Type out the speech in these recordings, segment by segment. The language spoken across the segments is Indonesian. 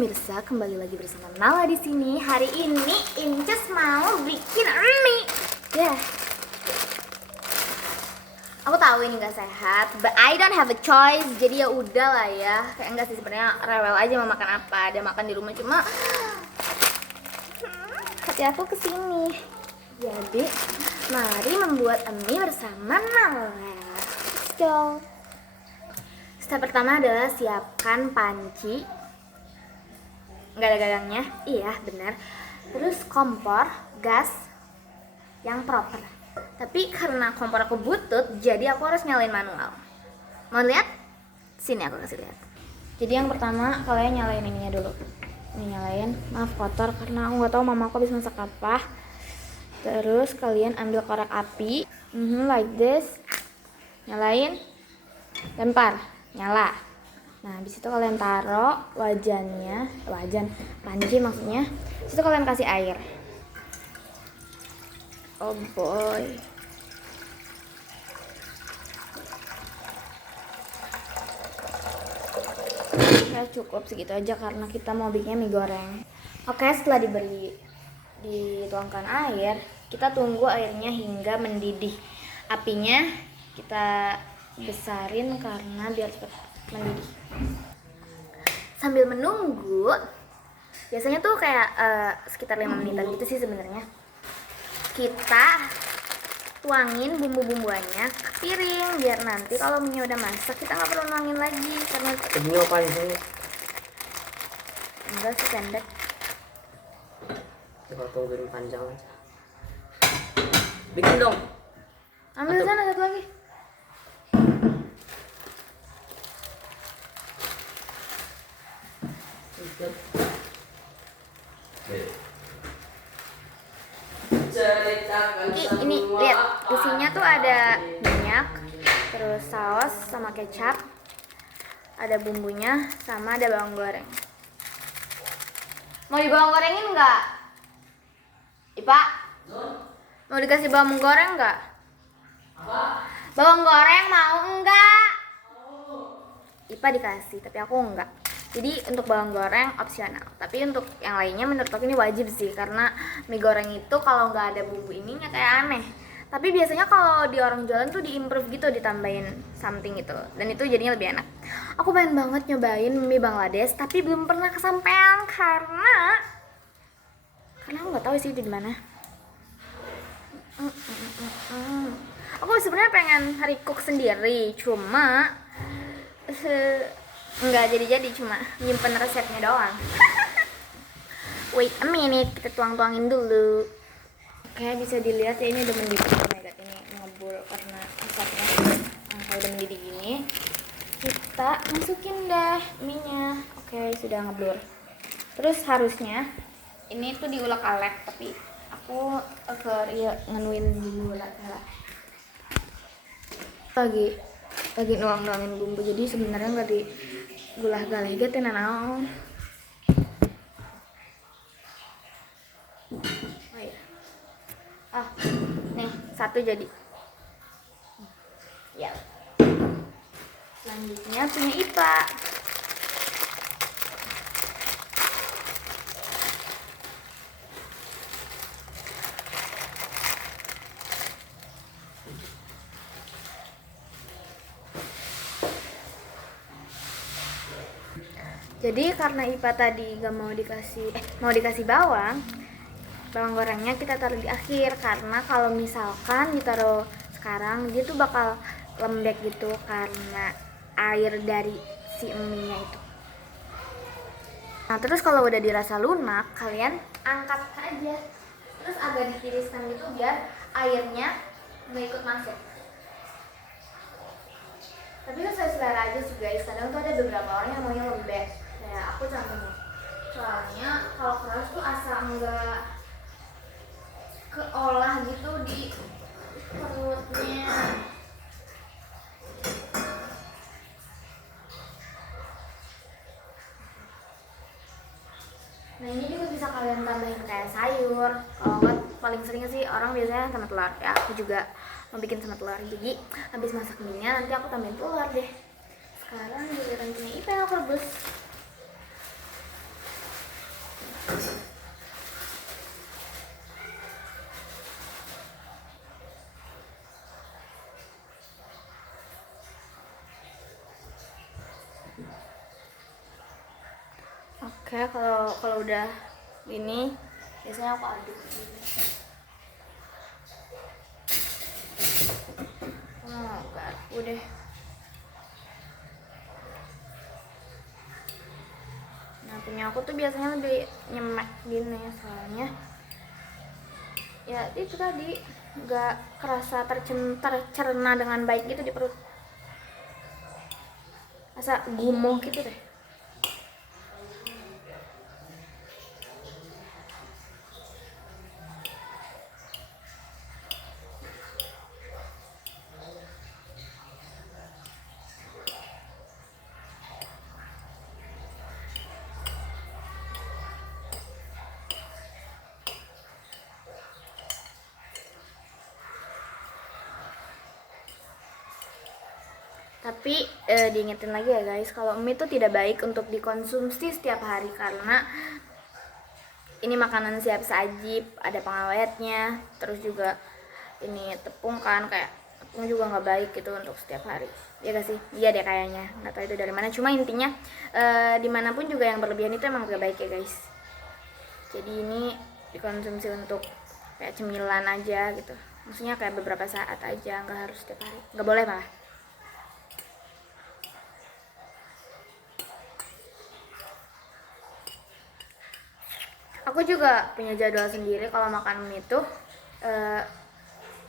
pemirsa, kembali lagi bersama Nala di sini. Hari ini Inces mau bikin mie. Aku tahu ini gak sehat, but I don't have a choice. Jadi ya udah lah ya. Kayak enggak sih, sebenarnya rewel aja mau makan apa. Ada makan di rumah cuma hati aku kesini. Jadi mari membuat mie bersama Nala. Let's go. Step pertama adalah siapkan panci. Nggak ada gagangnya, iya benar. Terus kompor gas yang proper. Tapi karena kompor aku butut, jadi aku harus nyalain manual. Mau lihat? Sini aku kasih lihat. Jadi yang pertama kalian nyalain ininya dulu. Ini nyalain, maaf kotor karena aku nggak tahu mama aku habis masak apa. Terus kalian ambil korek api, like this, nyalain, lempar, nyala. Nah, habis itu kalian taruh wajan, panci maksudnya. Habis itu kalian kasih air. Oh boy. Ya cukup segitu aja karena kita mau bikinnya mie goreng. Oke, setelah dituangkan air, kita tunggu airnya hingga mendidih. Apinya kita besarin karena biar cepat mendidih. Sambil menunggu, biasanya tuh kayak sekitar 5 menitan gitu sih sebenarnya. Kita tuangin bumbu-bumbuannya ke piring biar nanti kalau minyak udah masak kita nggak perlu nuangin lagi karena ini apa sih? Enggak sih, pendek. Coba tungguin panjang aja. Bikin dong. Ambil sana satu lagi. Ini lihat isinya tuh ada minyak, terus saus sama kecap, ada bumbunya, sama ada bawang goreng. Mau dibawang gorengin nggak? Ipa? Mau dikasih bawang goreng nggak? Bawang goreng mau enggak? Ipa dikasih, tapi aku enggak. Jadi untuk bawang goreng opsional, tapi untuk yang lainnya menurut aku ini wajib sih, karena mie goreng itu kalau nggak ada bumbu ininya kayak aneh. Tapi biasanya kalau di orang jualan tuh diimprove gitu, ditambahin something gitu, dan itu jadinya lebih enak. Aku pengen banget nyobain mie Bangladesh, tapi belum pernah kesampaian karena aku nggak tahu sih itu di mana. Aku sebenarnya pengen recook sendiri, cuma nggak jadi cuma nyimpen resepnya doang. Wait a minute, kita tuang-tuangin dulu. Oke, bisa dilihat ya ini udah mendidih. Oh my god, ini ngebul karena resepnya. Nah, kalau udah mendidih gini, kita masukin deh mie-nya. Oke, sudah ngeblur. Terus harusnya ini tuh diulek-alek, tapi aku ngenuin bumbu lagi nuang-nuangin bumbu, jadi sebenarnya nggak digulah galih gitu naon. Oh iya. Nih satu jadi. Ya. Selanjutnya punya Ipa. Jadi karena Ipa tadi gak mau dikasih bawang gorengnya kita taruh di akhir, karena kalau misalkan ditaruh sekarang dia tuh bakal lembek gitu karena air dari si mie-nya itu. Nah terus kalau udah dirasa lunak, kalian angkat aja, terus agak ditiriskan gitu biar airnya nggak ikut masuk. Tapi itu sesuai selera aja sih guys, kadang tuh ada beberapa orang yang maunya lembek. Kayak aku contohnya, soalnya kalau keras tuh asa enggak keolah gitu di perutnya. Nah ini juga bisa kalian tambahin kayak sayur. Kalau enggak paling sering sih orang biasanya sama telur. Ya aku juga mau bikin sama telur. Jadi habis masak mie-nya nanti aku tambahin telur deh. Sekarang giliran punya Ipa yang aku rebus. Oke, kalau udah ini biasanya aku aduk. Oh, enggak, udah. Nah, punya aku tuh biasanya lebih nyemek gini soalnya ya itu tadi nggak kerasa tercerna dengan baik gitu di perut, rasa gumoh gitu deh. Tapi diingetin lagi ya guys, kalau mie itu tidak baik untuk dikonsumsi setiap hari karena ini makanan siap saji, ada pengawetnya, terus juga ini tepung kan, kayak tepung juga nggak baik gitu untuk setiap hari. Ya gak sih? Iya deh kayaknya, nggak tahu itu dari mana. Cuma intinya dimanapun juga yang berlebihan itu emang gak baik ya guys. Jadi ini dikonsumsi untuk kayak cemilan aja gitu. Maksudnya kayak beberapa saat aja, nggak harus setiap hari. Nggak boleh malah. Aku juga punya jadwal sendiri kalau makan mie itu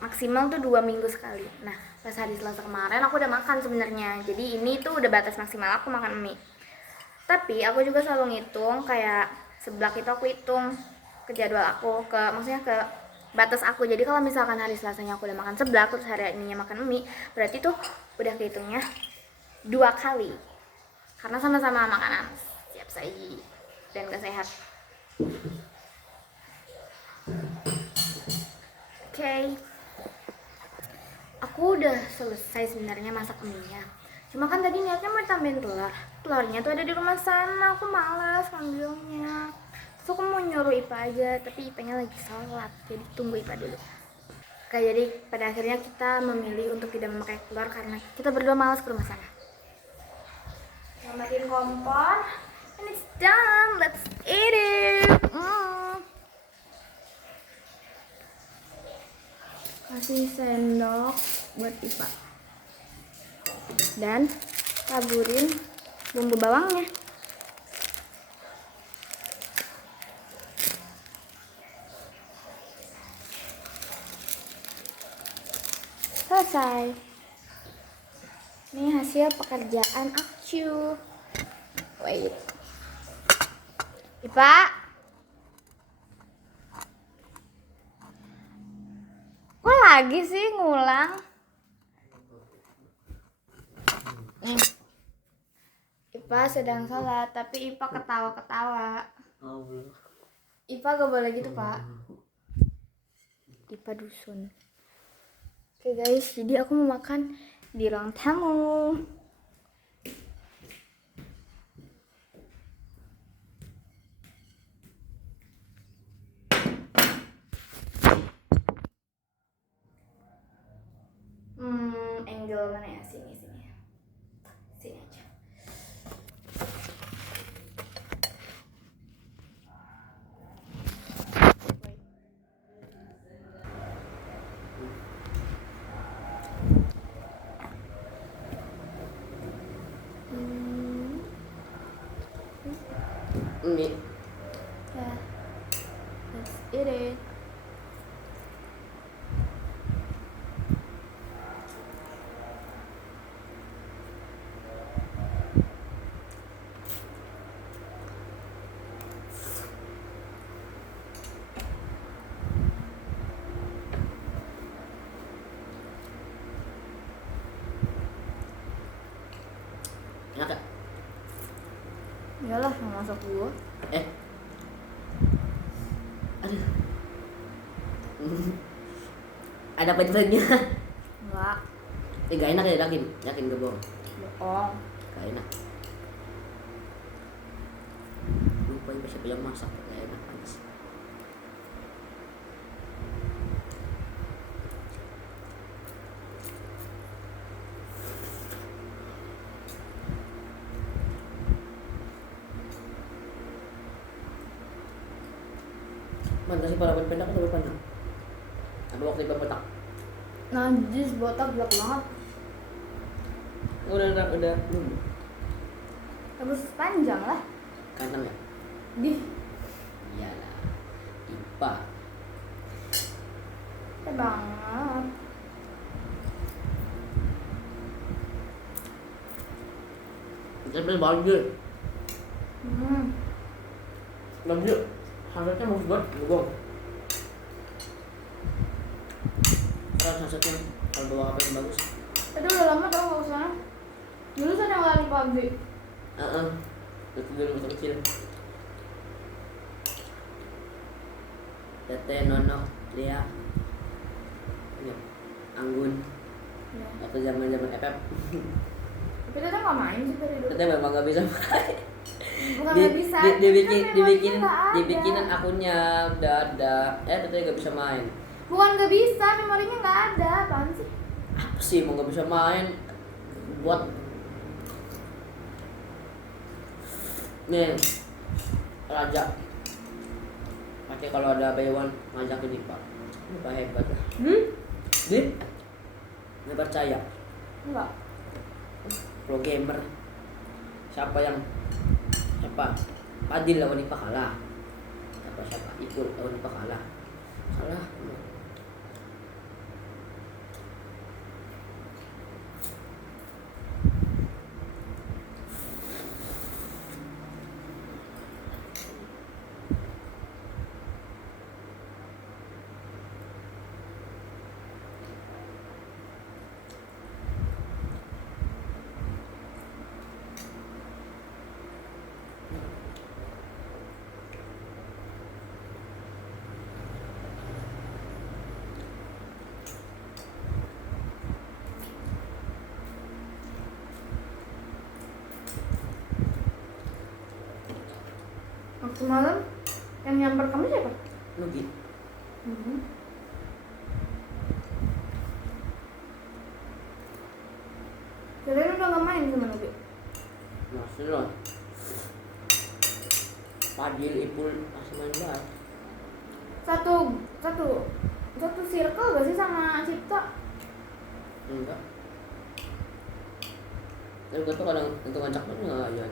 maksimal tuh 2 minggu sekali. Nah, pas hari Selasa kemarin aku udah makan sebenarnya. Jadi ini tuh udah batas maksimal aku makan mie. Tapi aku juga selalu ngitung, kayak seblak itu aku hitung ke jadwal aku, maksudnya ke batas aku. Jadi kalau misalkan hari Selasanya aku udah makan seblak, terus hari ininya makan mie, berarti tuh udah kehitungnya 2 kali. Karena sama-sama makanan siap saji dan gak sehat. Oke. Aku udah selesai sebenarnya masak mie-nya. Cuma kan tadi niatnya mau tambahin telur. Telurnya tuh ada di rumah sana, aku malas ngambilnya. Terus aku mau nyuruh Ipa aja, tapi Ipanya lagi sholat, jadi tunggu Ipa dulu. Oke, jadi pada akhirnya kita memilih untuk tidak memakai telur karena kita berdua malas ke rumah sana. Matiin kompor, and it's done. Let's eat it. Kasih sendok buat Ipa dan taburin bumbu bawangnya. Selesai. Ini hasil pekerjaan aku. Wait, Ipa, kok lagi sih ngulang? Nih, Ipa sedang sholat, tapi Ipa ketawa-ketawa. Ipa gak boleh gitu, Pak. Ipa dusun. Oke guys, jadi aku mau makan di ruang tamu. Angle mana ya? Sini aja. Mie. Yeah, let's eat it. Enak gak? Iyalah, mau masak gua. Aduh. Ada pahit-pahitnya. Enggak. Gak enak ya, yakin gak bohong. Bohong. Gak enak. Lupa siapa yang masak. Mantan si para pendek atau panjang? Apa waktu itu botak? Najis, botak jelek banget. Udah. Terus panjang lah. Kantang ya? Di Iyalah. IPA. banget. Tapi bagus. Hmm. Lanjut. Sunsetnya bagus banget, gua. Kalau sunsetnya kalau bawa HP yang bagus. Itu udah lama tau gak usah. Dulu saya yang lari pagi. Itu dulu masa kecil. Tete, Nono, Lia, ini, Anggun. Ya. Waktu zaman FF. Tapi Tete nggak main sih dari dulu. Tete memang gak bisa main. Bukan nggak bisa. Dibikinin akunnya udah ada. Tete gak bisa main. Bukan nggak bisa, memorinya nggak ada. Apaan sih? Apa sih mau gak bisa main? Buat nih Raja. Pakai kalau ada Baywan ngajakin Ipa. Ipa hebat lah. Dia nggak percaya. Enggak. Pro gamer. Siapa Padil lawan Ipa kalah. Siapa Ipul lawan Ipa kalah. Kalah. Waktu malam yang nyamper kamu siapa? Nugi. Kalian udah nggak main sama Nugi? Masih lah. Padil Ipul masih main banget. Satu circle gak sih sama Cipta? Enggak. Tapi gue tuh kadang untuk ngajak pun nggak aja.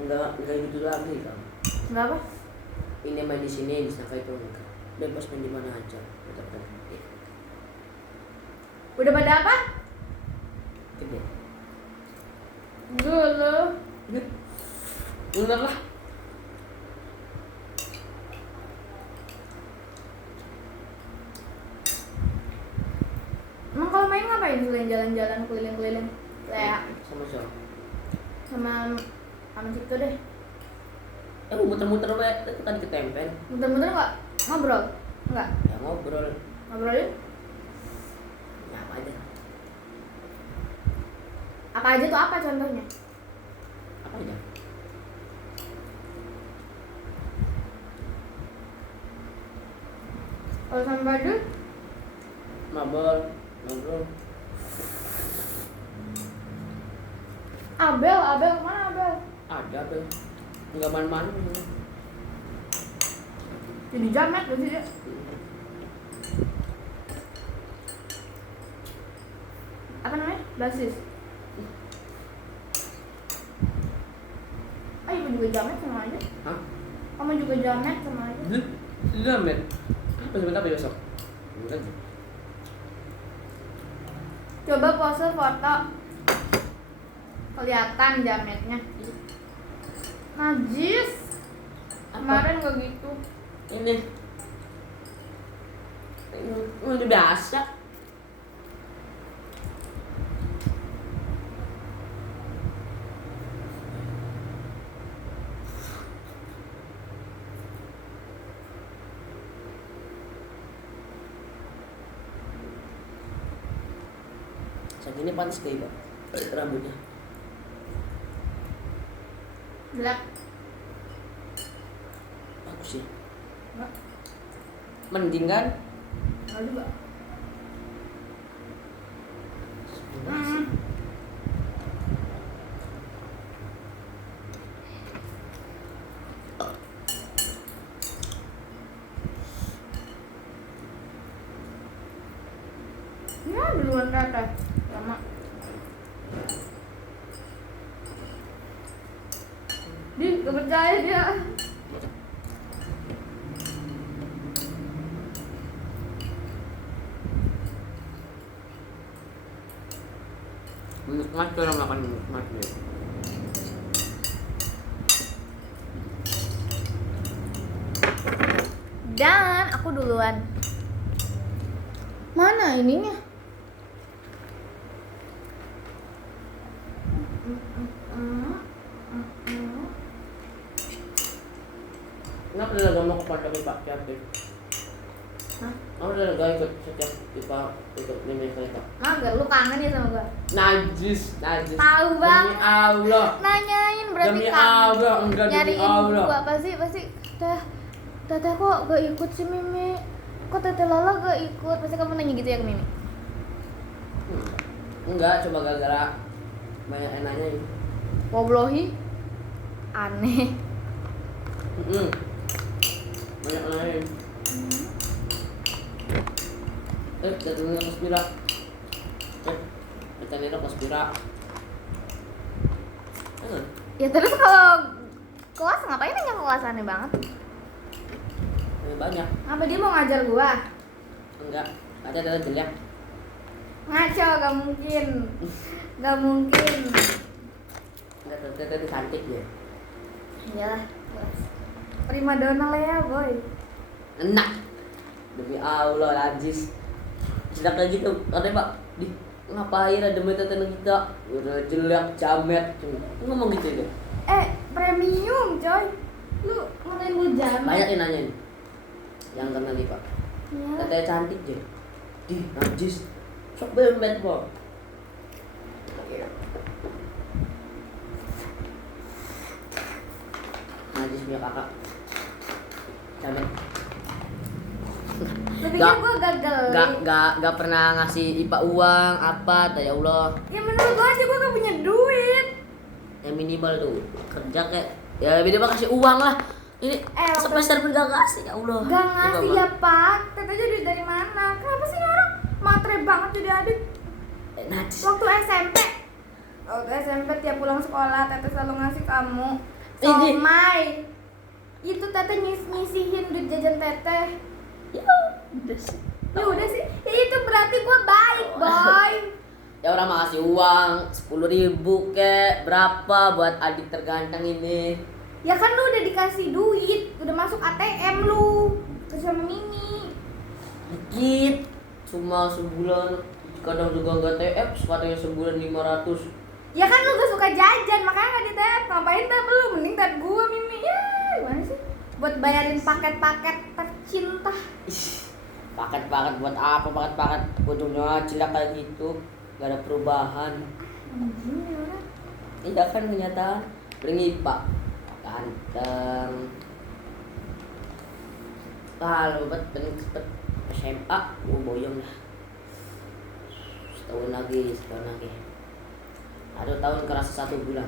Enggak gitu lagi kan. Enggak apa? Ini main di sini disangka itu enggak. Bebas main di mana aja. Tetap gede. Udah pada apa? Gede. Dulu. Bener lah. Emang kalau main ngapain selain jalan-jalan keliling-keliling? Kayak Sama siapa? sama Cipta deh. Muter-muter we, itu tadi ketempen. Muter-muter nggak? Ngobrol? Nggak? Ya ngobrol. Ngobrolin? Ya apa aja. Apa aja tuh apa contohnya? Apa aja? Kalau sama Badul? Ngobrol. Abel kemana Abel? Ada tuh. Enggak mana-mana. Jadi jamet berarti dia. Apa namanya? Basis. Ibu juga jamet sama aja. Hah? Kamu juga jamet sama aja. Sudah, men. Apa sebentar apa besok? Bukan. Coba pose foto. Kelihatan jametnya. Najis. Kemarin gak gitu. Ini udah biasa. Segini panas kayak Pak. Rambutnya. Gelap. Bagus sih. Enggak. Mending kan? Enggak juga. Dia gak percaya dia. Nikmat kalau makan nikmat deh. Dan aku duluan. Mana ininya? Kenapa talaga mo kapag kami Pak Chapter? Hah? Ako talaga ikut setiap ikut meme kita. Enggak, lu kangen ya sama gua? Najis. Tahu bang. Demi Allah. Nanyain berarti Demi kangen. Allah, enggak demi Nyariin Allah. gua pasti Teteh kok gak ikut sih Mimi? Kok Teteh Lala gak ikut? Pasti kamu nanya gitu ya ke Mimi? Enggak, coba gara-gara banyak yang nanya gitu. Woblohi? Aneh. Banyak yang nanya. Datangnya ke Spira. Datangnya ke Spira. Ya terus kalau kelas ngapain nanya ke kelas, aneh banget. Banyak. Apa dia mau ngajar gua? Enggak, ada jelek. Ngaco, gak mungkin. Gak mungkin. Enggak, teteh cantik ya. Iyalah, kelas. Prima donna lah ya, boy. Enak. Demi Allah, najis. Sudah kayak gitu, katanya Pak, ngapain ada metode kita? Udah jelek, jamet. Ngomong gitu itu. Premium, coy. Lu ngatain gua jamet. Banyak yang nanyain. Yang kena nih Pak. Iya. Katanya cantik je. Najis. Sok bemet Pak. Najis punya kakak. Jamet. Lebih kan gua gagal. Gak pernah ngasih IPA uang apa, ya Allah. Ya menurut gua aja gua gak punya duit. Yang minimal tuh kerja kayak ya minimal kasih uang lah. Ini semester pun gak kasih, ya Allah. Gak ngasih ya Pak. Tetehnya duit dari mana? Kenapa sih ini orang matre banget jadi adik? Najis. Waktu SMP tiap pulang sekolah teteh selalu ngasih kamu Ini. somai. Itu teteh nyisihin duit jajan teteh. Ya udah sih. Ya udah sih. Ya itu berarti gua baik, boy. Ya orang mau kasih uang 10.000 kek berapa buat adik terganteng ini. Ya kan lu udah dikasih duit, udah masuk ATM lu. Terus sama Mimi. Dikit. Cuma sebulan kadang juga enggak TF, katanya sebulan 500. Ya kan lu gak suka jajan, makanya gak di tap. Ngapain tap lu? Mending tap gua, Mimi. Ya, gimana sih? Buat bayarin paket-paket tercinta. Paket-paket buat apa? Paket-paket ujungnya jelek kayak gitu. Gak ada perubahan. Gini orang. Iya kan kenyataan. Beringi Pak. Ganteng. Kalau buat cepet SMA, boyong lah. Setahun lagi. Ada tahun kerasa 1 bulan.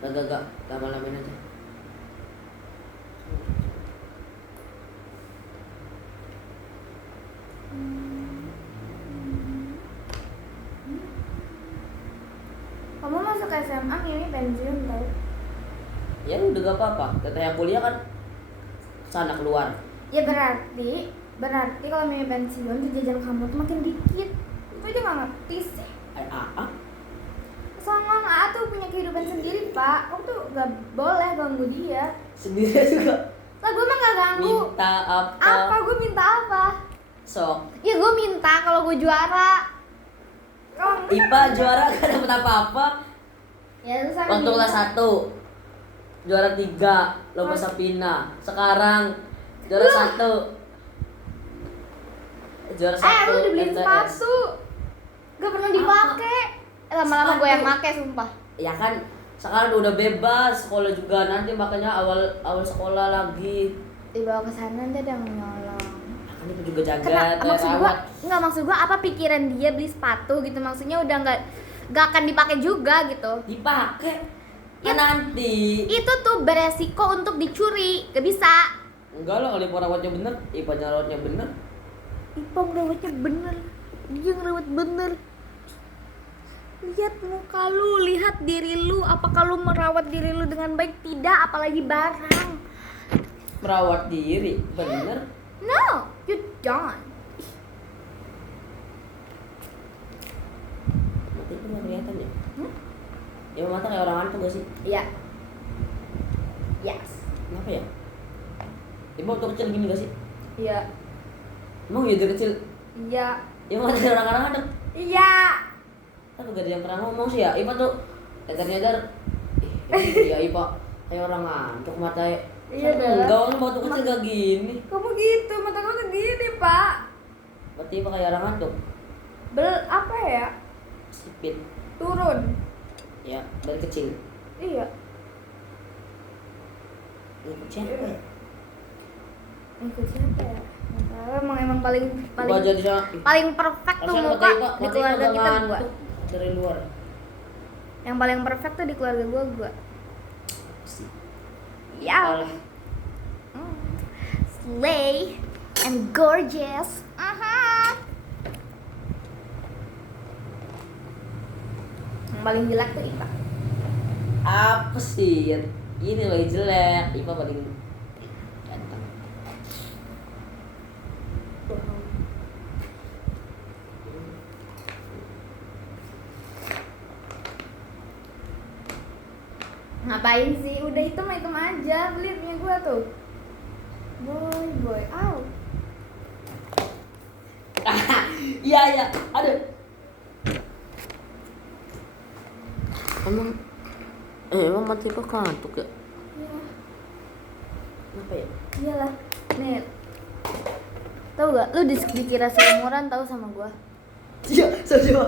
Janganlah. Gak malam-malamin aja. Kamu masuk SMA, Mimi pensiun tau? Ya udah gak apa-apa. Teteh kuliah kan sana keluar. Ya berarti kalau Mimi pensiun tuh jajan kamu tuh makin dikit. Itu aja gak ngerti sih. Soalnya A tuh punya kehidupan sendiri Pak. Kamu tuh gak boleh ganggu dia. Sendiri juga. Lah gue mah gak ganggu. Minta apa? Apa? Gue minta apa? Sok. Ya gue minta kalau gue juara. IPA juara gak dapet apa-apa. Ya terus sama Waktu minta. kelas 1 juara 3 lomba Sapina. Sekarang juara 1. Juara 1. Lu dibeliin sepatu. Gak pernah dipakai. Lama-lama gue yang make sumpah. Ya kan sekarang udah bebas sekolah juga, nanti makanya awal sekolah lagi. Dibawa ke sana nanti ada yang nyolong. Kan itu juga jaga, Maksud gua apa pikiran dia beli sepatu gitu, maksudnya udah nggak akan dipakai juga gitu. Dipakai Ya, nanti. Itu tuh beresiko untuk dicuri, gak bisa. Enggak lah, kalau perawatnya bener, IPA rawatnya bener. Ipong rawatnya bener, dia ngerawat bener. Lihat muka lu, lihat diri lu. Apakah lu merawat diri lu dengan baik? Tidak, apalagi barang. Merawat diri, bener. No, you don't. Mata itu nggak kelihatan ya? Ya mata kayak orang ngantuk gak sih? Iya. Yes. Kenapa ya? Ibu waktu kecil gini gak sih? Iya. Emang iya dari kecil? Iya. Ya mata kayak orang ngantuk. Iya. Aku gak ada yang pernah ngomong sih ya. Ipa tuh nyadar-nyadar. Iya Ipa kayak orang ngantuk matanya. Iya, Bella. Enggak, orang waktu kecil gak gini. Kamu gitu, mata kamu tuh gini, Pak. Berarti Ipa kayak orang ngantuk. Apa ya? Sipit. Turun. Ya, dari kecil. Iya. Ikut siapa ya? Ikut siapa ya? Nggak tahu, emang paling Ipa aja di sana. paling perfect tuh Perasaan muka mata di Ipa keluarga gak kita gua. ngantuk dari luar. Yang paling perfect tuh di keluarga gua. Sih. Ya. Alah. Slay and gorgeous. Yang paling jelek tuh Ipa. Apa sih? Ini lagi jelek. Ipa paling ganteng. Ngapain sih? Udah hitam aja. Beli punya gua tuh. Boy. Au. Iya. Aduh. Emang mati Ipa kantuk ya? Iya. Kenapa ya? Iyalah. Nih. Tahu gak? Lu dikira seumuran tahu sama gua. Iya, sama siapa?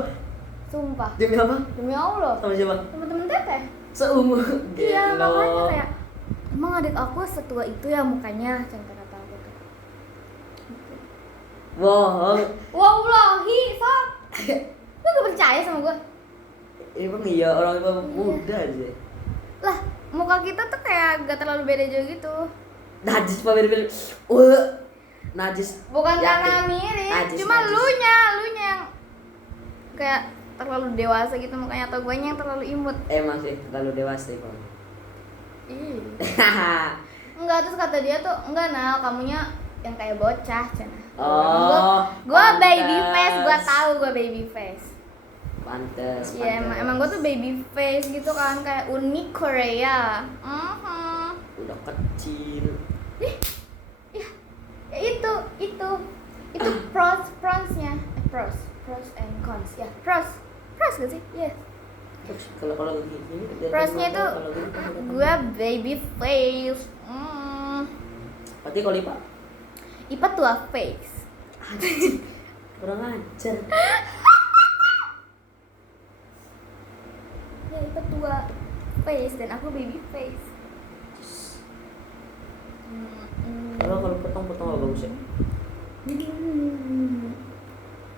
Sumpah. Demi apa? Demi Allah. Sama siapa? Temen-temen teteh. Seumur. Iya, Gelo. makanya kayak emang adik aku setua itu ya mukanya, contoh kata aku tuh. Bohong. Wallahi, Sob. Lu gak percaya sama gua? Emang iya orang Ipa muda aja. Lah, muka kita tuh kayak gak terlalu beda jauh gitu. Najis Pak beda-beda. Najis. Bukan Yakin. karena mirip, Najis, cuma najis. lunya yang kayak terlalu dewasa gitu mukanya, atau guanya yang terlalu imut. Emang sih terlalu dewasa Ipa. Enggak, terus kata dia tuh, enggak Nal, kamunya yang kayak bocah, Cina. Oh, Gua baby pantes. face, gua tahu gua baby face. Pantes. Iya, emang gua tuh baby face gitu kan, kayak unik Korea. Udah kecil. Ya itu pros and cons ya, pros gak sih? Yes. Terus kalau gini Prosnya itu kalau gini, gua baby face. berarti kalau Ipa Ipa tua face. kurang ajar. Ya Ipa tua face dan aku baby face. Kalau potong apa bagus ya? Jadi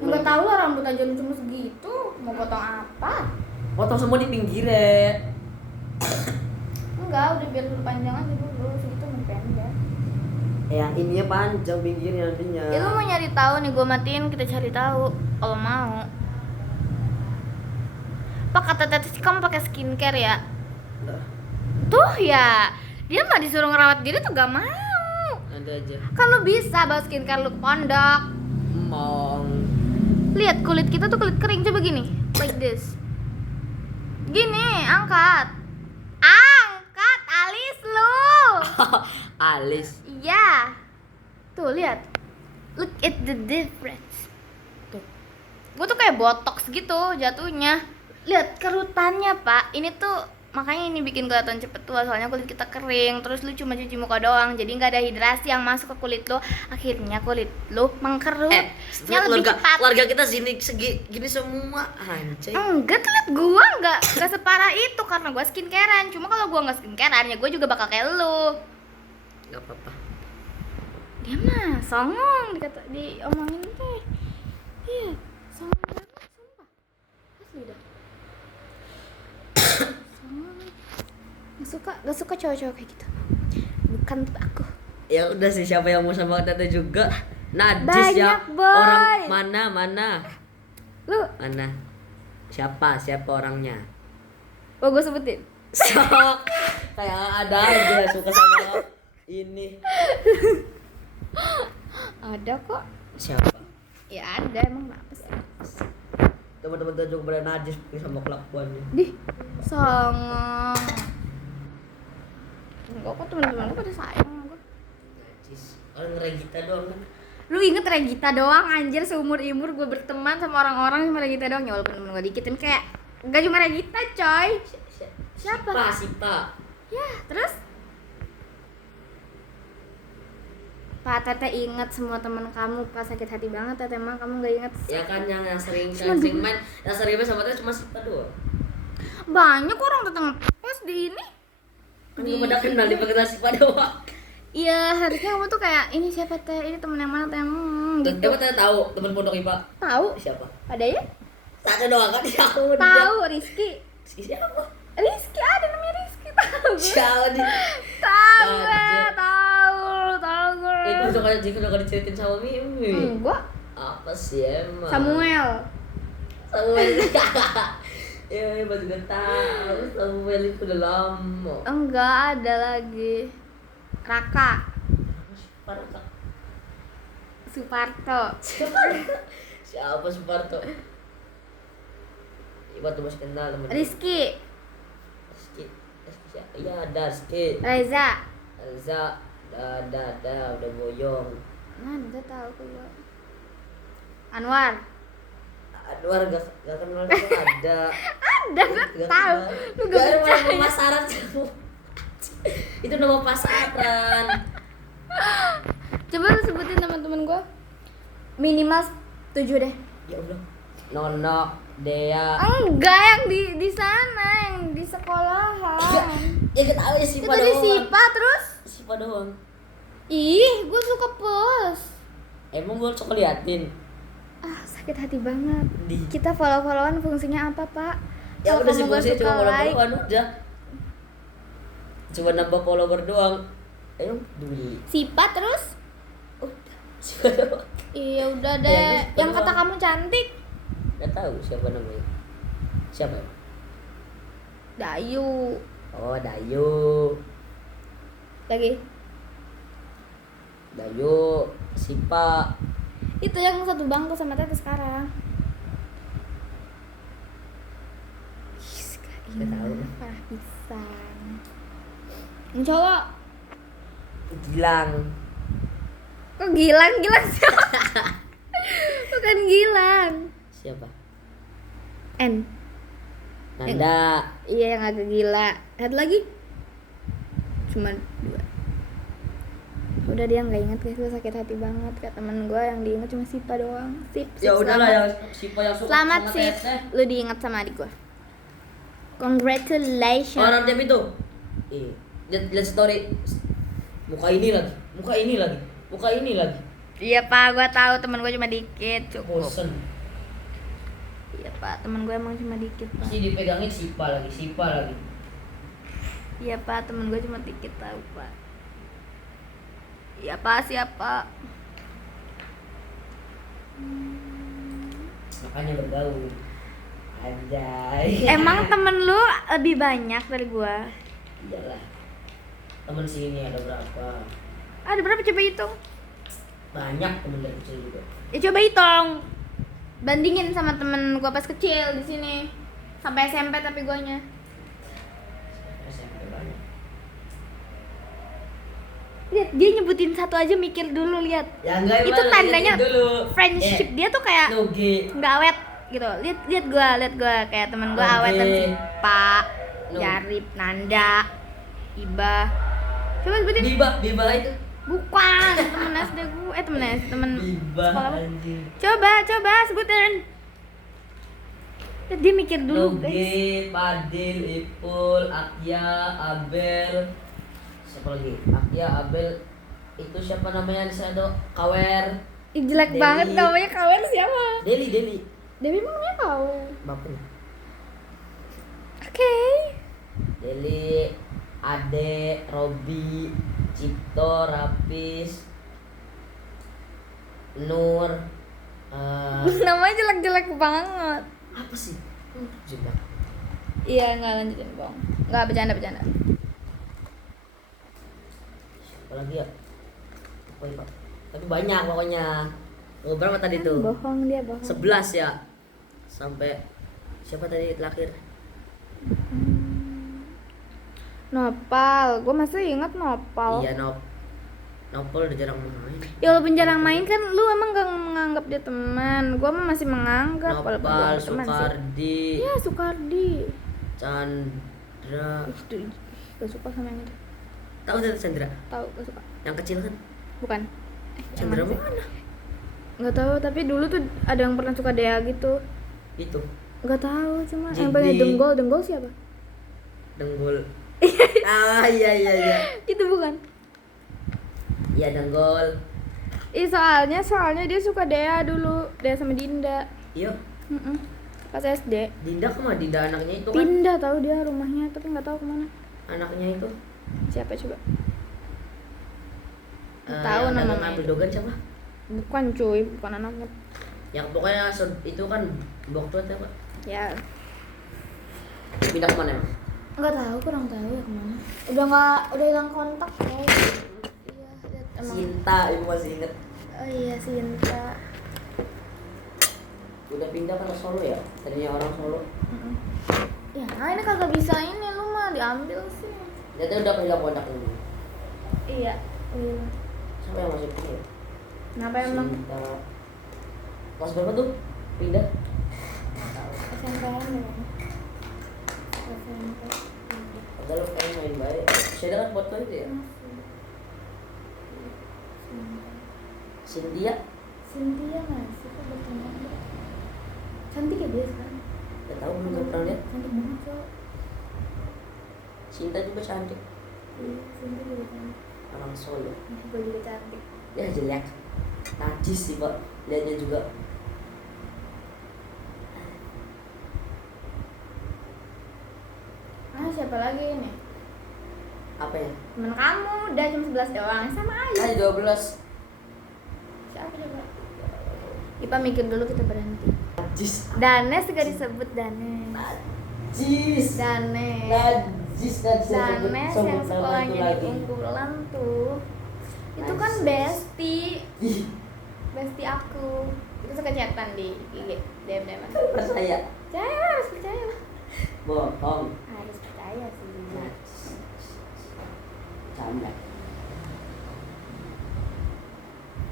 nggak tahu lah, rambut aja lu cuma segitu, mau potong apa? Potong semua di pinggir ya. Enggak, udah biar dulu panjang aja dulu, segitu mau pendek. Yang ininya panjang pinggirnya nantinya. Ya lu mau nyari tahu nih, gua matiin, kita cari tahu kalau mau. Pak, kata tadi sih kamu pakai skincare ya? Udah, Tuh ya, dia mah disuruh ngerawat diri tuh gak mau. ada aja. Kan lu bisa bawa skincare lu ke pondok. Mong. Lihat kulit kita tuh kulit kering, coba gini, like this. Gini, angkat alis lu. Alis. Iya. Tuh lihat. Look at the difference. Tuh. Gue tuh kayak botox gitu jatuhnya. Lihat kerutannya, Pak. Ini tuh makanya ini bikin kelihatan cepet tua, soalnya kulit kita kering, terus lu cuma cuci muka doang, jadi nggak ada hidrasi yang masuk ke kulit lu, akhirnya kulit lu mengkerut. Lebih cepat. Keluarga kita gini semua anjay. Enggak, tuh liat gua nggak separah itu karena gua skincarean. Cuma kalau gua nggak skincarean ya gua juga bakal kayak lu. Gak apa-apa. Dia mah songong diomongin teh. Iya, songong banget sumpah. Asli dah. Songong. Gak suka cowok-cowok kayak gitu. Bukan tipe aku. Ya udah sih, siapa yang mau sama Tete juga? Najis Banyak, ya. boy. Orang mana? Lu Mana? Siapa orangnya? Oh, gue sebutin. Sok. Kayak ada aja suka sama ini. Ada kok. Siapa? Ya ada, emang apa sih? Teman-teman tuh juga pada najis sama kelakuannya. Dih, songong. Enggak kok, teman-teman gue pada sayang sama gue. Najis. Orang Regita doang kan. Lu inget Regita doang anjir, seumur-umur gue berteman sama orang-orang sama Regita doang. Ya walaupun temen gue dikit kan kayak enggak cuma Regita coy. Siapa? Sipa. Ya terus Pak Tete inget semua teman kamu pas sakit hati banget. Tete mah kamu gak inget. Ya kan yang sering Cuma main, yang sering main sama Tete cuma Sipa doang. banyak orang tetangga pas di ini. Kan gue pada kenal di pengenal Sipa doang. Iya, harusnya kamu tuh kayak ini siapa Teh? Ini temen yang mana Teh? Gitu. Coba Tete tahu teman pondok IPA. Tahu? Siapa? Ada ya? Satu doang kan ya udah. Tahu Rizky. Siapa? Rizky ada namanya Rizky, tahu gue. Siapa nih? Tahu Anjir. tahu gue. Itu suka diceritain sama Mimi. Enggak. Apa sih emang? Samuel. Ya, pas gue tahu Samuel itu udah lama. Enggak, ada lagi. Raka. Parah kak. Suparto. Siapa Suparto? Ibu tuh masih kenal temen. Rizky. Rizky. Siapa? Iya ada Rizky. Reza. Elza. Dah udah boyong. Nah, udah tahu kok gue. Anwar. Anwar gak kenal tuh ada. Ada gak tahu. Lu gak Gak ada percaya. nama pasaran kamu. Itu nama pasaran. Coba lu sebutin teman-teman gue. Minimal 7 deh. Ya udah. Nono, Dea. Enggak, yang di sana, yang di sekolahan. Ya kita tahu ya Sipa Itu tadi doang. Sipa terus. Sipa doang. Ih, gue suka pos. Emang gue suka liatin. Ah, sakit hati banget. Di. Kita follow-followan fungsinya apa, Pak? Ya Kalau udah sih kamu gue gak sih suka cuma like, follow-followan udah. Cuma nambah follower doang. Ayo dulu. Sipa terus. Udah. Siapa doang? Iya udah Ya, deh. Sipa Yang kata doang. kamu cantik. Gak tahu siapa namanya. Siapa? Dayu. Oh Dayu. Lagi. Dayu. Sipa. Itu yang satu bangku sama Tete sekarang. Gak tahu. Parah pisan. Yang cowok. Gilang. Kok Gilang siapa? Bukan Gilang. Siapa? N. Nanda. Iya yang agak gila. Satu lagi. Cuma 2. Udah dia nggak inget guys, gue sakit hati banget. Kayak temen gue yang diinget cuma Sipa doang. Sip, Ya udahlah selamat. yang Sipa yang suka Selamat sama Sip, Teteh. lu diingat sama adik gue. Congratulations. Orang jam itu. Lihat story. Muka ini lagi. Iya pak, gue tahu temen gue cuma dikit, cukup. Bosen. Iya pak, temen gue emang cuma dikit pak. Pasti dipegangin Sipa lagi. Iya pak, temen gue cuma dikit tahu pak. Iya pak, siapa? Makanya bergaul. Anjay. Emang temen lu lebih banyak dari gue? Iyalah. Temen sini ada berapa? Ada berapa, coba hitung? Banyak temen dari kecil juga. Ya coba hitung. Bandingin sama temen gue pas kecil di sini. Sampai SMP tapi guanya. SMP banyak. Lihat, dia nyebutin satu aja mikir dulu, lihat. Ya enggak, Itu emang tandanya liatin dulu. friendship dia tuh kayak Nugi. nggak awet gitu. Lihat gua kayak temen gua Oke. awetan si Pak, No. Jarip, Nanda, Iba. Coba sebutin. Biba itu. Bukan, temen SD gue, temen Biba sekolah gua. anjing. Coba sebutin. Lihat, dia mikir dulu, guys. Nugi, Padil, Ipul, Akya, Abel. Siapa lagi? Akya, Abel. Itu siapa namanya di sana tuh? Kawer. Ih, jelek Dewi. banget namanya, kawan siapa? Deli. Dewi emang namanya kau. Bapaknya. Oke. Deli, Ade, Robi, Cipto, Rapis, Nur. Namanya jelek-jelek banget. Apa sih? Jelek. Iya, nggak lanjutin bohong. Nggak bercanda. Siapa lagi ya? Apa ya, Pak? Tapi banyak pokoknya. Oh, berapa tadi tuh? Bohong dia bohong. 11 ya. Sampai siapa tadi terakhir? Nopal, gue masih ingat Nopal. Iya, Nopal udah jarang main. Ya walaupun jarang main kan, lu emang gak menganggap dia teman. Gue mah masih menganggap walaupun gua Nopal, nggak teman sih. Sukardi, Iya Sukardi. Chandra. Itu gak suka sama yang itu. Tahu tidak Chandra? Tahu gak suka. Yang kecil kan? Bukan. Chandra yang mana? Nggak tahu, tapi dulu tuh ada yang pernah suka Dea gitu. Itu. Nggak tahu, cuma yang Jadi- pengen Denggol siapa? Denggol. Iya. Itu bukan. Iya, Denggol. Soalnya dia suka Dea dulu, Dea sama Dinda. Iya. Pas SD. Dinda kemana? Dinda anaknya itu kan? Pindah tahu dia rumahnya, tapi nggak tahu kemana. Anaknya itu. Siapa coba? Eh, Tahu yang dagang namanya. Apel Dogan siapa? Bukan cuy, bukan anaknya. Yang pokoknya itu kan bok tuh apa? Ya, Pindah kemana emang? nggak tahu, kurang tahu ya kemana. Udah hilang kontak kok. Iya, emang. Sinta, ibu masih inget. Oh iya, Sinta. Udah pindah kan ke Solo ya? Tadinya orang Solo. Ya, ini kagak bisa ini, lu mah diambil sih. Dia tuh udah pindah kontak dulu. Iya. Siapa yang masih punya? Kenapa emang? Sinta. Kelas berapa tuh? Pindah? SMPN ya? SMP. Padahal lu pengen main baik. Saya kan foto itu ya? Cynthia? Cynthia masih kok bertemu. Cantik ya dia sekarang. Gak tau, belum pernah lihat. Cantik banget kok. Cinta juga cantik. Iya, Cynthia juga cantik. Orang Solo. Gue juga cantik. Ya jelek. Najis sih Pak. Lihatnya juga. Siapa lagi ini? Apa ya? Temen kamu, udah cuma 11 doang, sama aja. Ah, 12. Siapa coba? Ipa mikir dulu, kita berhenti. Najis. Danes juga disebut Danes. Najis. Danes. Najis. Danes Sebut yang nama sekolahnya itu di lagi. Unggulan tuh. Itu kan Najis. bestie. Ih, Bestie aku. Itu suka chatan di IG, DM-DM. percaya. Percaya lah, harus percaya lah. Bohong. Harus percaya sih. Najis. Canda.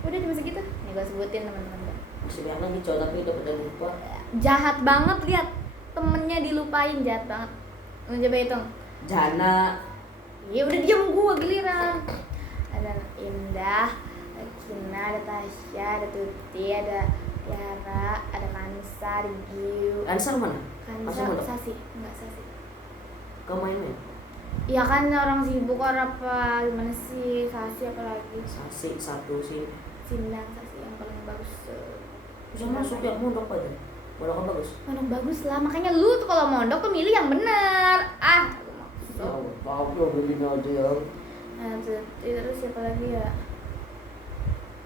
Udah cuma segitu. Nih gue sebutin teman-teman gue. Masih banyak lagi cowok tapi udah pada lupa. Jahat banget, lihat temennya dilupain, jahat banget. Lu coba hitung. Jana. Ya udah diam gua giliran. Ada Indah, ada Kina, ada Tasya, ada Tuti, ada Yara, ada Kansa, ada Giu. Ansar mana? Kansa, Masih Sasi, enggak Sasi. Kau main-main? Ya kan orang sibuk orang apa gimana sih, Sasi apalagi. Sasi satu sih. Sindang Sasi yang paling bagus. Bisa masuk ya mondok aja. Mondok kan bagus. Mondok bagus lah, makanya lu tuh kalau mondok tuh milih yang bener. Gua mau masuk. Maaf lo begini aja ya. Nah, terus siapa lagi ya?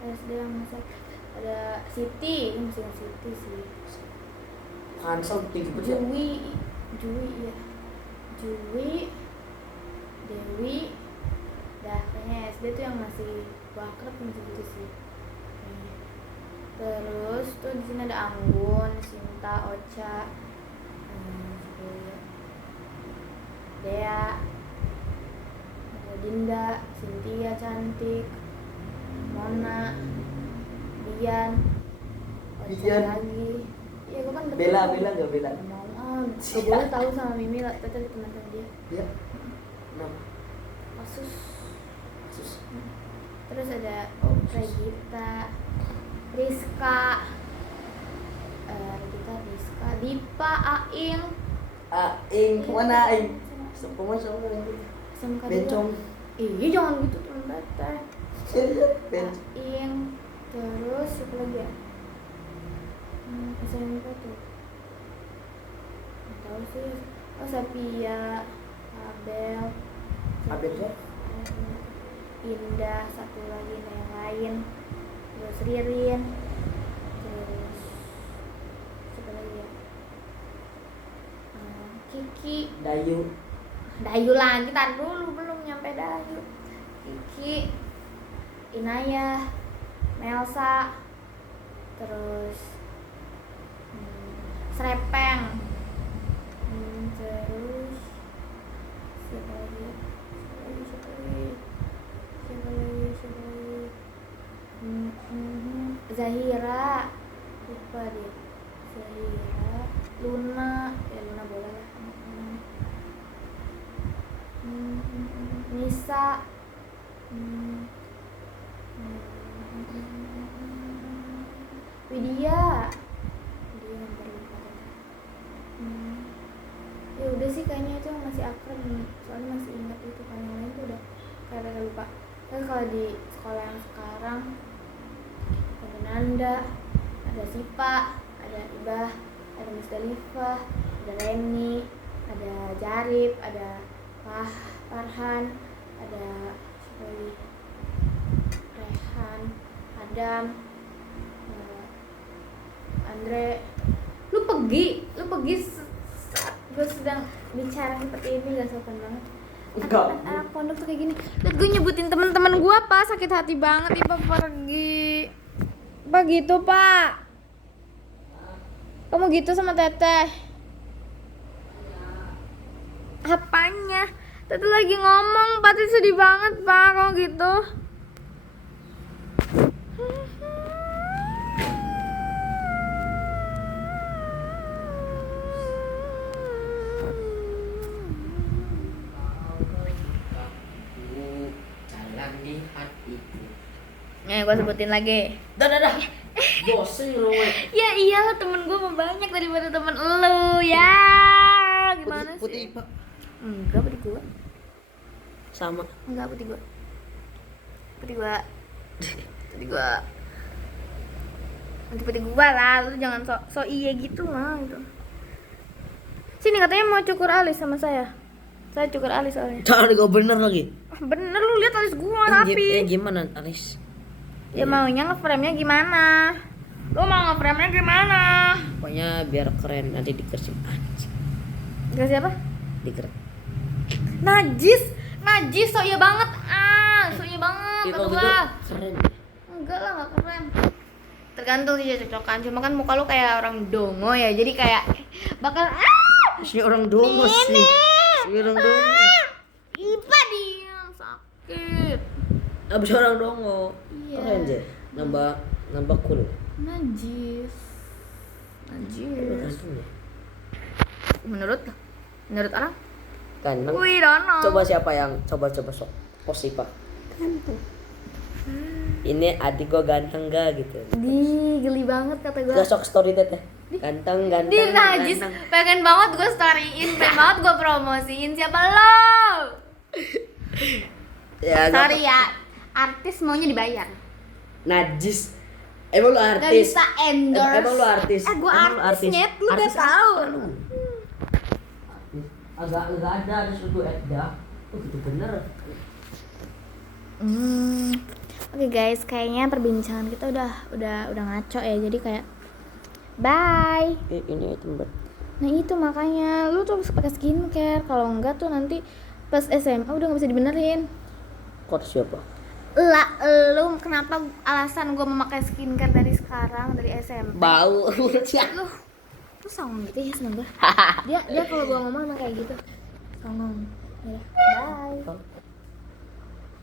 SD yang masak. Ada Siti, ini masih yang Siti sih. Kansel tinggi banget. Jui ya. Jui, Dewi, dah kayaknya SD tuh yang masih akrab masih gitu sih. Kayaknya. Terus tuh di sini ada Anggun, Sinta, Ocha, Dea, ada Dinda, Cynthia cantik, Mona, Dian, Ocha Dian. lagi. Iya gua kan deket. Bella gak Bella? Mau, gak boleh tahu sama Mimi lah, tadi teman-teman dia. Iya. Kenapa? Kasus. Sus. Terus ada Oh, Regita, Rizka, Rizka, Dipa, Aing. Aing kemana Aing? Sepuluh sama SMK Bencong. Iya jangan gitu teman bata. Bencong. Aing, terus siapa lagi ya? SMK tuh. Nggak tahu sih. Oh Sapia, Abel. Abel siapa? Indah, satu lagi yang lain. Terus Ririn. Terus siapa lagi ya? Kiki, Dayu. Dayu lagi, tar dulu belum nyampe Dayu. Kiki, Inayah, Melsa, terus Srepeng, terus siapa lagi? Zahira, lupa deh. Zahira, Luna, ya Luna boleh lah. Nisa, Widya nomor 5 ya udah sih kayaknya itu masih akrab nih, soalnya masih ingat itu kan, yang lain tuh udah kayak lupa. Terus kalau di sekolah yang sekarang ada Nanda, ada Sipa, ada Ibah, ada Musdalifah, ada Reni, ada Jarib, ada Farhan, ada Rehan, Adam, Andre. Lu pergi saat gue sedang bicara seperti ini, gak sopan banget. Anak pondok tuh kayak gini. Lihat gue nyebutin teman-teman gue, Pak, sakit hati banget. Ipa pergi. Pak gitu, Pak. Kamu gitu sama Teteh? Apanya? Teteh lagi ngomong, Pak, tuh sedih banget, Pak, kalau gitu. Gue sebutin lagi. Dah. Bosen lu. Ya iyalah, temen gue mau banyak daripada temen elu ya. Gimana sih? Putih Pak. Enggak, putih gue. Sama. Enggak, putih gue. Putih gue. Nanti putih gue lah, lu jangan so iya gitu lah gitu. Sini katanya mau cukur alis sama saya. Saya cukur alis soalnya. Cara gak bener lagi. Bener, lu lihat alis gue rapi. Gimana alis? Ya maunya nge-frame-nya gimana? Lu mau nge-frame-nya gimana? Pokoknya biar keren, nanti dikasih anjing. Dikasih apa? Dikeren. Najis, so iya banget. So iya banget kata Gitu gua. keren. Enggak lah, enggak keren. Tergantung sih cocokan. Cuma kan muka lu kayak orang dongo ya. Jadi kayak bakal Si orang dongo sih. Si orang dongo. Ipa diam, sakit. Abis orang dongo. Iya. Keren aja. Nambah cool. Najis. Gantung ya. Menurut orang? Ganteng. Wih, dono. Coba siapa yang coba sok posi Pak. Ganteng. Ini adik gua ganteng gak gitu. Geli banget kata gua. Gak sok story Teteh. Ganteng. Dia najis, pengen banget gue storyin, pengen banget gue promosiin. Siapa lo? Ya, Sorry ya, artis maunya dibayar. Najis. Emang lu artis? Gak bisa endorse. Emang lu artis? Gue artis nyet, lu gak tau. Agak ada suatu Edda. Oh gitu bener. Oke guys, kayaknya perbincangan kita udah ngaco ya. Jadi kayak bye. Ini tempat. Nah itu makanya lu tuh harus pakai skincare. Kalau enggak tuh nanti pas SMA udah nggak bisa dibenerin. Kok siapa? Lah, lu kenapa alasan gue memakai skincare dari sekarang, dari SMP? Bau mulut siapa? Lu songong gitu ya sebenernya. Dia kalau gue ngomong emang kayak gitu. Songong. Ya, bye.